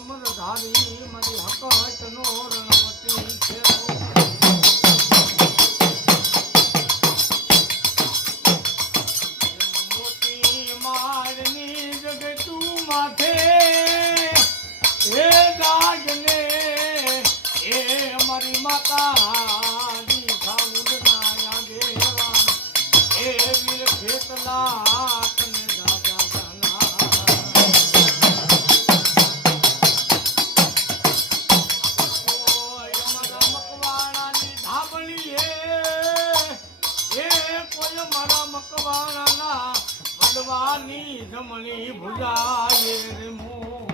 અમરધારી મારી હકતનો રણવટી છે મોટી મારની જગતું માથે એ ગાજને એ અમારી માતા ઉડના આગેવાન એ વીર ખેતલા તને દાદા જાના કોઈ અમારા મકવાણાની ધાબળી એ કોઈ અમારા મકવાણાના વડવાની જમણી ભુજાએ રે મો